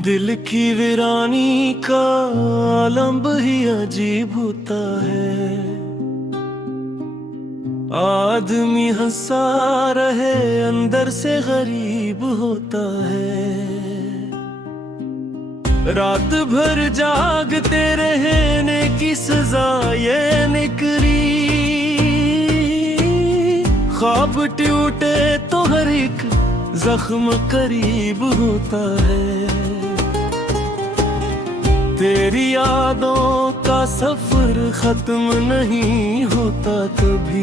दिल की वीरानी का आलम ही अजीब होता है। आदमी हंसा रहे अंदर से गरीब होता है। रात भर जागते रहने की सजा ये निकली। ख्वाब टूटे तो हर एक जख्म करीब होता है। तेरी यादों का सफर खत्म नहीं होता कभी।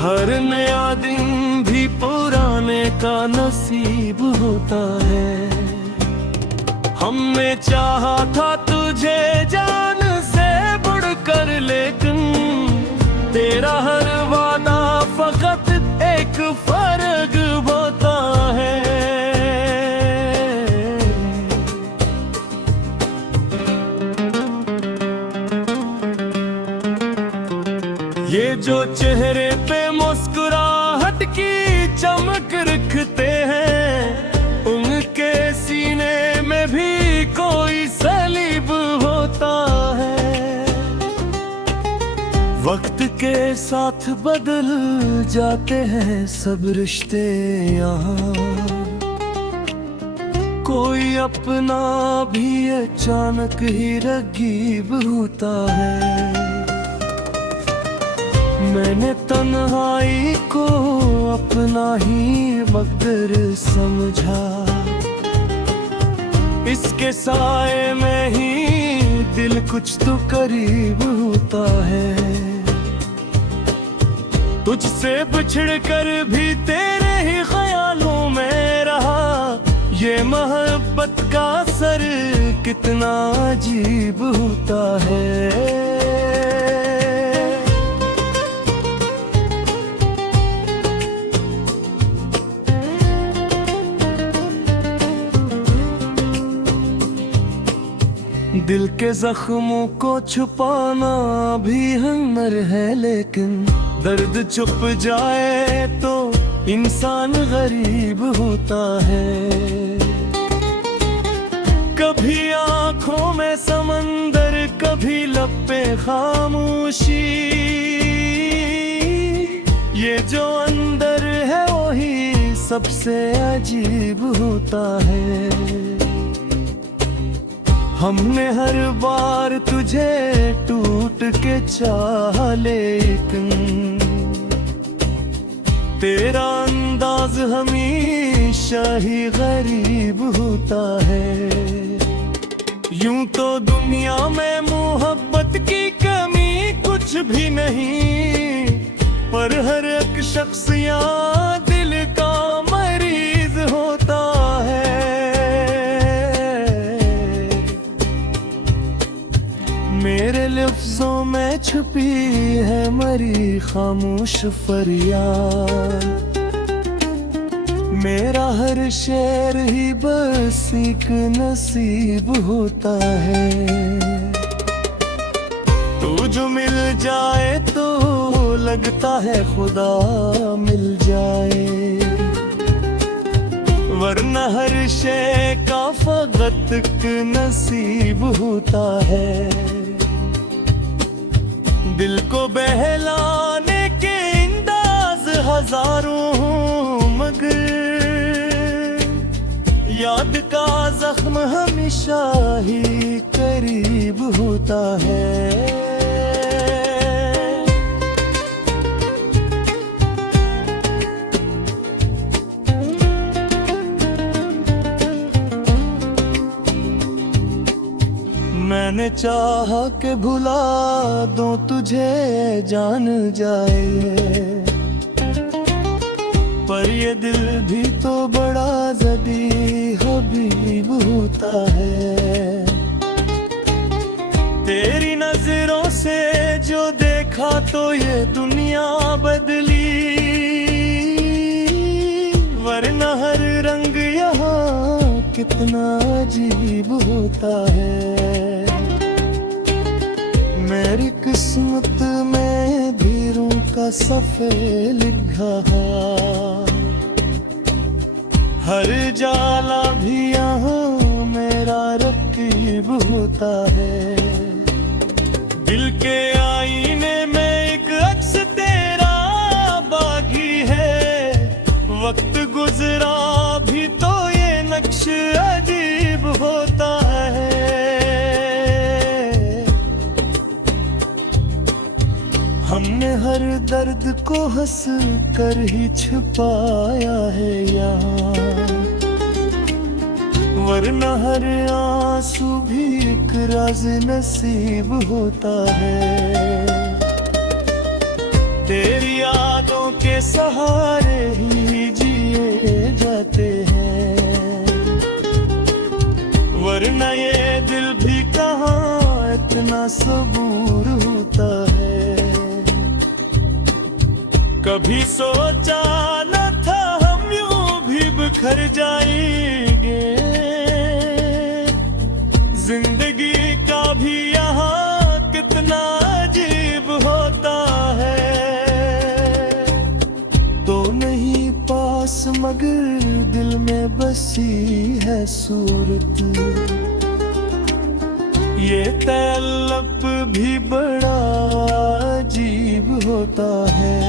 हर नया दिन भी पुराने का नसीब होता है। हमने चाहा था तुझे जान से बढ़कर, लेकिन तेरा हर वादा फकत एक फर्क होता है। ये जो चेहरे पे मुस्कुराहट की चमक रखते हैं, उनके सीने में भी कोई सलीब होता है। वक्त के साथ बदल जाते हैं सब रिश्ते यहाँ। कोई अपना भी अचानक ही रगीब होता है। मैंने तन्हाई को अपना ही मकदर समझा। इसके साए में ही दिल कुछ तो करीब होता है। तुझसे बिछड़ कर भी तेरे ही ख्यालों में रहा। ये मोहब्बत का असर कितना अजीब होता है। दिल के जख्मों को छुपाना भी हुनर है, लेकिन दर्द छुप जाए तो इंसान गरीब होता है। कभी आंखों में समंदर, कभी लब पे खामोशी। ये जो अंदर है वही सबसे अजीब होता है। हमने हर बार तुझे टूट के चाहा, लेकिन तेरा अंदाज हमेशा ही गरीब होता है। यूं तो दुनिया में मोहब्बत की कमी कुछ भी नहीं, पर हर एक शख्स यहाँ दिल का मरीज होता है। मेरे लफ्जों में छुपी है मरी खामोश फरियाद। मेरा हर शेर ही बस एक नसीब होता है। तू जो मिल जाए तो लगता है खुदा मिल जाए, वरना हर शे का फकत एक नसीब होता है। दिल को बहलाने के अंदाज हजारों हों, मगर याद का जख्म हमेशा ही करीब होता है। मैंने चाहा कि भुला दूं तुझे जान जाए, पर ये दिल भी तो बड़ा ज़दी हबीब होता है। तेरी नजरों से जो देखा तो ये दुनिया बदली, वरना हर रंग यहाँ कितना अजीब होता है। मेरी किस्मत में धीरों का सफेद लिखा है। हर जाला भी यहाँ मेरा रकीब होता है। दिल के आईने में एक अक्स तेरा बागी है। वक्त गुजरा भी तो ये नक्श अजीब होता है। हमने हर दर्द को हंस कर ही छुपाया है यहाँ, वरना हर आंसू भी एक राज नसीब होता है। तेरी यादों के सहारे ही जिए जाते हैं, वरना ये दिल भी कहाँ इतना सबूर होता है। कभी सोचा न था हम यूं भी बिखर जाएंगे, जिंदगी का भी यहाँ कितना अजीब होता है। तो नहीं पास मगर दिल में बसी है सूरत, ये तअल्लुक़ भी बड़ा अजीब होता है।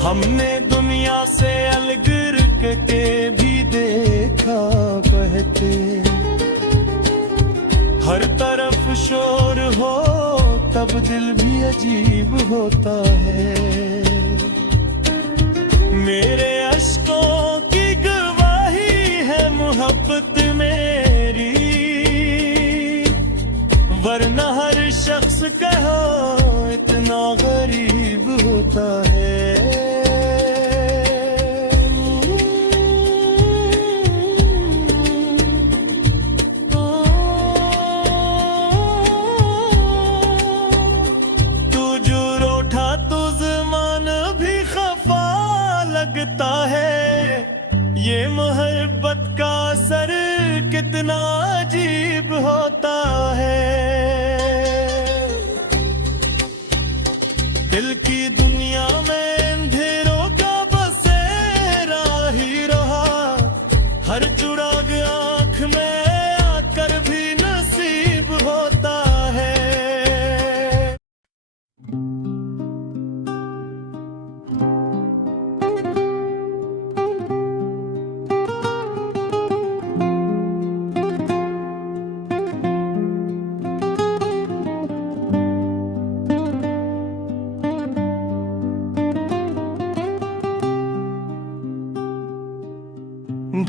हमने दुनिया से अलग के भी देखा बहते, हर तरफ शोर हो तब दिल भी अजीब होता है। मेरे अश्कों की गवाही है मोहब्बत मेरी, वरना हर शख्स कहाँ इतना गरीब होता है। तू जो रोठा तो ज़मान भी खफा लगता है, ये मोहब्बत का असर कितना अजीब होता है। दिल की दुनिया में अंधेरों का बसेरा ही रहा, हर चुराग आँख में आकर भी नसीब होता है।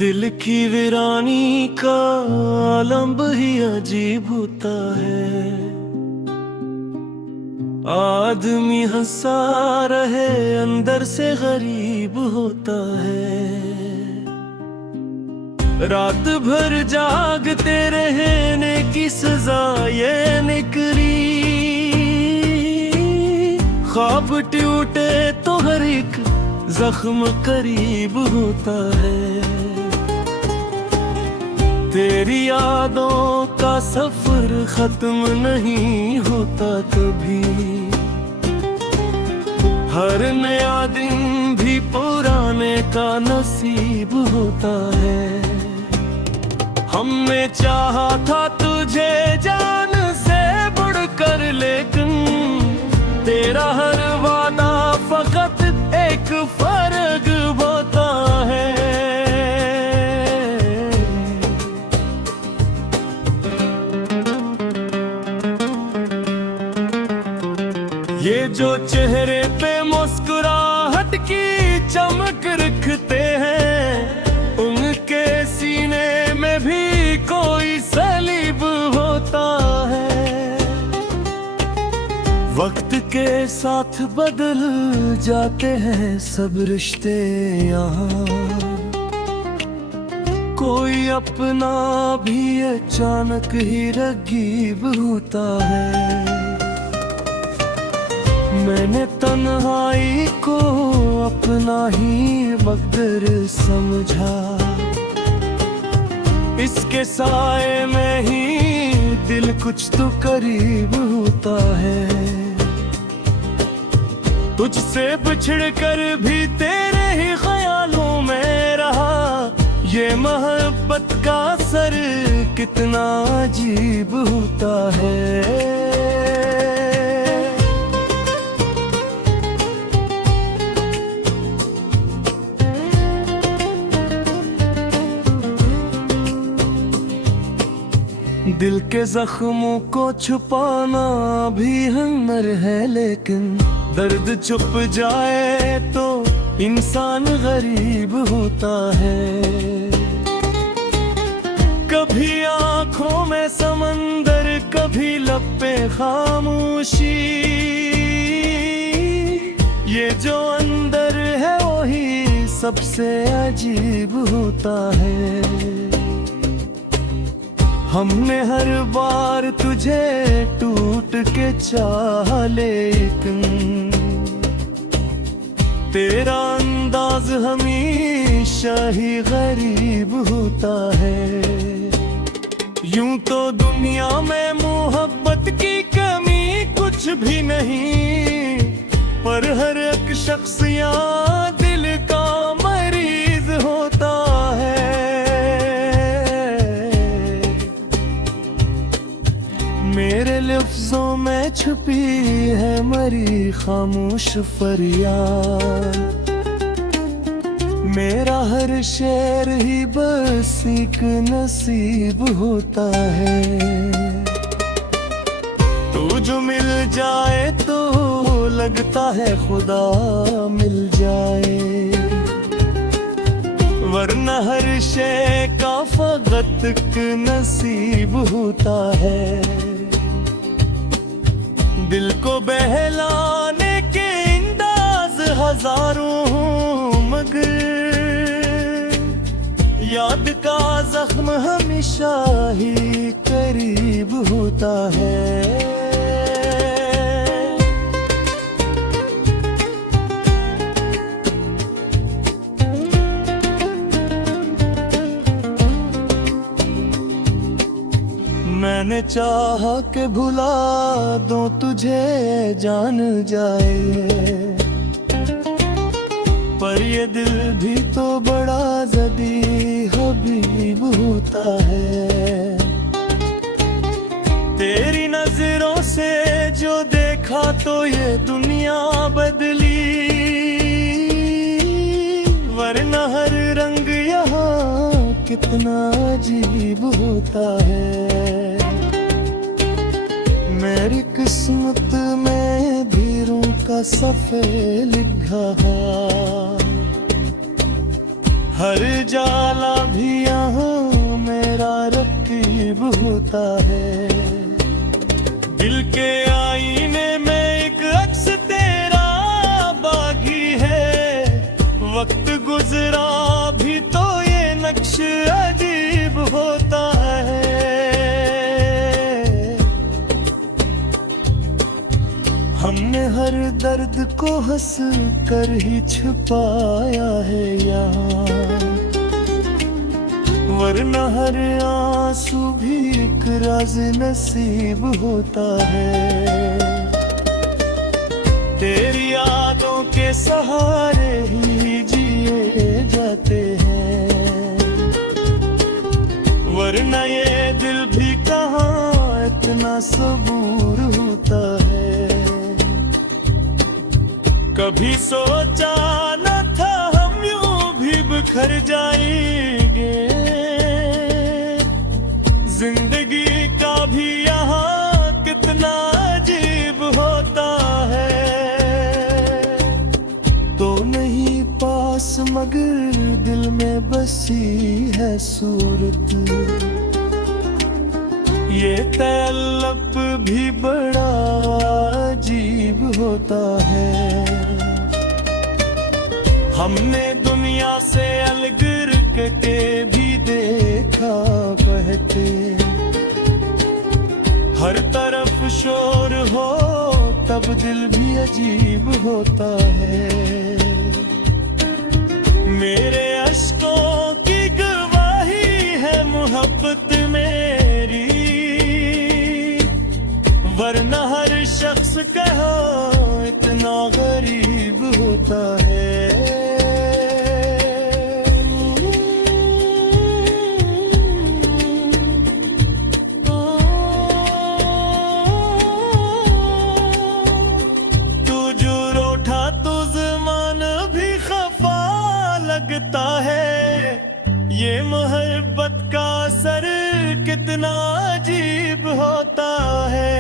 दिल की वीरानी का आलम ही अजीब होता है। आदमी हंसा रहे अंदर से गरीब होता है। रात भर जागते रहने की सजा ये निकली, ख्वाब टूटे तो हर एक जख्म करीब होता है। तेरी यादों का सफर खत्म नहीं होता कभी, हर नया दिन भी पुराने का नसीब होता है। हमने चाहा था तुझे जान से बढ़कर, लेकिन तेरा हर वादा फकत एक फर्क होता है। ये जो चेहरे पे मुस्कुराहट की चमक रखते हैं, उनके सीने में भी कोई सलीब होता है। वक्त के साथ बदल जाते हैं सब रिश्ते यहाँ, कोई अपना भी अचानक ही रगीब होता है। मैंने तन्हाई को अपना ही मकदर समझा, इसके साए में ही दिल कुछ तो करीब होता है। तुझसे बिछड़ कर भी तेरे ही ख्यालों ये मोहब्बत का असर कितना अजीब होता है। दिल के जख्मों को छुपाना भी हुनर है, लेकिन दर्द छुप जाए तो इंसान गरीब होता है। कभी आंखों में समंदर, कभी लब पे खामोशी, ये जो अंदर है वही सबसे अजीब होता है। हमने हर बार तुझे टूट के चाह, लेकिन तेरा अंदाज हमेशा ही गरीब होता है। यूं तो दुनिया में मोहब्बत की कमी कुछ भी नहीं, पर हर एक शख्स यहाँ दिल का मरीज होता है। मेरे लफ्जों में छुपी है मरी खामोश फरियाद, मेरा हर शेर ही बस एक नसीब होता है। तू जो मिल जाए तो लगता है खुदा मिल जाए, वरना हर शे का फकत एक नसीब होता है। दिल को बहलाने के अंदाज हजारों, मगर याद का जख्म हमेशा ही करीब होता है। मैंने चाहा कि भुला दूं तुझे जान जाए, पर ये दिल भी तो बड़ा ज़दी हबीब होता है। तेरी नजरों से जो देखा तो ये दुनिया बदली, वरना हर रंग यहाँ कितना अजीब होता है। मेरी किस्मत में भीरों का सफेद लिखा है, हर जाला भी यहाँ मेरा रकीब होता है। दिल के आईने में एक अक्स तेरा बागी है, वक्त गुजरा भी तो ये नक्श अजीब होता है। हमने हर दर्द को हंस कर ही छुपाया है यहाँ, वरना हर आंसू भी एक राज नसीब होता है। तेरी यादों के सहारे ही जिए जाते हैं, वरना ये दिल भी कहाँ इतना सबूर होता है। कभी सोचा न था हम यूं भी बिखर जाएंगे, जिंदगी का भी यहाँ कितना अजीब होता है। तो नहीं पास मगर दिल में बसी है सूरत, ये तलब भी बड़ा अजीब होता है। हमने दुनिया से अलग के भी देखा बहते, हर तरफ शोर हो तब दिल भी अजीब होता है। मेरे अश्कों की गवाही है मोहब्बत मेरी, वरना हर शख्स कहा इतना गरीब होता है। ये मोहब्बत का असर कितना अजीब होता है।